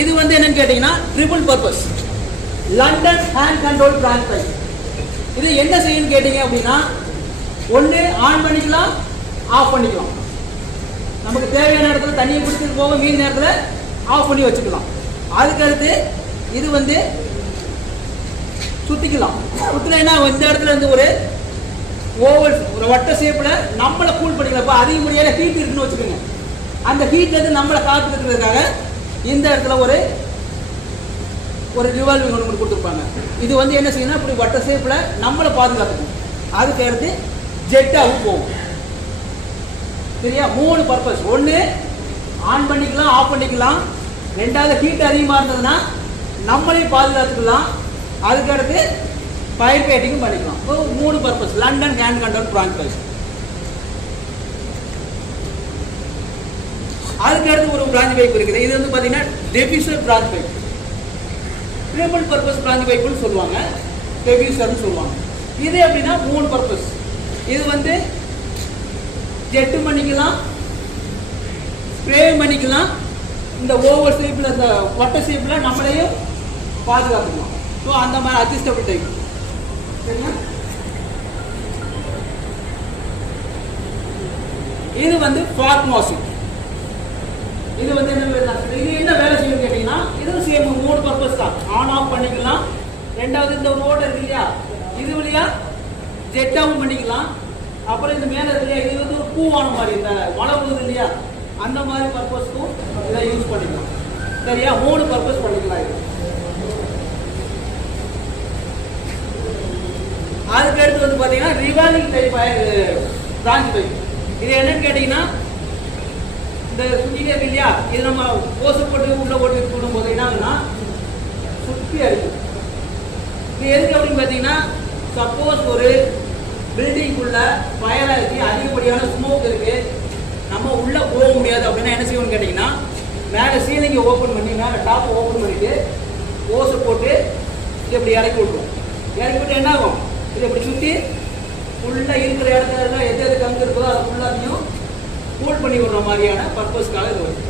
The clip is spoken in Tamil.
இது வந்து என்னன்னு கேட்டீங்கன்னா triple purpose London hand control branch pipe. இது என்ன செய்யணும்னு கேட்டீங்க அப்படின்னா, ஒன்று ஆன் பண்ணிக்கலாம், ஆஃப் பண்ணிக்கலாம். நமக்கு தேவையான இடத்துல தண்ணியை குடிச்சிட்டு போக மீதி நேரத்தில் ஆஃப் பண்ணி வச்சுக்கலாம். அதுக்கடுத்து இது வந்து சுத்திக்கலாம். சுத்தினா இந்த இடத்துல இருந்து ஒரு ஓவல் ஒரு வட்ட ஷேப்ல நம்மளை கூல் பண்ணிக்கலாம். இப்போ அதிகப்படியான ஹீட் இருக்குன்னு வச்சுக்கோங்க. அந்த ஹீட்ல இருந்து நம்மளை காத்துக்கிறதுக்காக இந்த இடத்துல ஒரு ரிவால்விங் ஒன்று கொடுத்துருப்பாங்க. இது வந்து என்ன செய்யணும், இப்படி வட்ட ஷேப்ல நம்மளை பாதுகாத்துக்கணும். அதுக்கு அடுத்து ஜெட்டாகவும் போகும். சரியா? 3 பர்பஸ். ஒன்று ஆன் பண்ணிக்கலாம், ஆஃப் பண்ணிக்கலாம். ரெண்டாவது ஹீட் அதிகமாக இருந்ததுன்னா நம்மளையும் பாதுகாத்துக்கலாம். அதுக்கடுத்து ஃபயர் ஃபைட்டிங்கும் பண்ணிக்கலாம். 3 purpose London hand control branch pipe. அதுக்கடுத்து ஒரு பிராஞ்ச் பைப் இருக்குது. இது வந்து பார்த்தீங்கன்னா diffuser branch pipe. Triple purpose branch பைப்புன்னு சொல்லுவாங்க, டெஃபியூசர்னு சொல்லுவாங்க. இது எப்படின்னா 3 பர்பஸ். இது வந்து ஜெட்டு பண்ணிக்கலாம், ஸ்ப்ரே பண்ணிக்கலாம். இந்த ஓவர் ஷேப்பில் இந்த வட்ட ஷேப்பில் நம்மளையும் பாதுகாத்துக்கலாம். ஸோ அந்த மாதிரி அட்ஜஸ்டபிள் டைப். சரியா? இது வந்து ஃபாக் மாசிக். இது வந்து என்ன வேலை செய்யும் கேட்டீங்கன்னா, இதுவும் சேம் 3 பர்பஸ் தான். ஆன் ஆஃப் பண்ணிக்கலாம். ரெண்டாவது இந்த ஒரு ஓட்டர் இருக்கு இல்லையா, இது வழியா ஜெட்டாகவும் பண்ணிக்கலாம். அப்புறம் இந்த மேலே இருக்கு இல்லையா, இது வந்து ஒரு பூவான மாதிரி இந்த மழை விழுது இல்லையா, அந்த மாதிரி பர்பஸ்க்கும் இதை யூஸ் பண்ணிக்கலாம். சரியா? 3 பர்பஸ் பண்ணிக்கலாம் இது. அதுக்கு அடுத்து வந்து பார்த்தீங்கன்னா ரிவால்விங் டைப் பிராஞ்ச் பைப். இது என்னன்னு கேட்டீங்கன்னா, இந்த சுற்றிட்டே இருக்கு இல்லையா, இது நம்ம ஓசை போட்டு உள்ள ஓட்டு போடும் போது என்னன்னா சுற்றி அடிக்கும். இது எதுக்கு அப்படின்னு பார்த்தீங்கன்னா, சப்போஸ் ஒரு பில்டிங்குள்ள ஃபயர் ஆகி அதிகப்படியான ஸ்மோக் இருக்கு, நம்ம உள்ள போக முடியாது அப்படின்னா என்ன செய்யணும்னு கேட்டீங்கன்னா, மேலே சீலிங்கை ஓப்பன் பண்ணி மேலே டாப்பை ஓப்பன் பண்ணிட்டு ஓசை போட்டு இப்படி இறக்கி விட்டுருவோம். இறக்கி விட்டு என்ன ஆகும், இது இப்படி சுற்றி ஃபுல்லாக இருக்கிற இடத்துல எது எது கங்கு இருக்குதோ அதை ஃபுல்லாத்தையும் கூல் பண்ணி விடுற மாதிரியான பர்பஸ்க்காக இது வருது.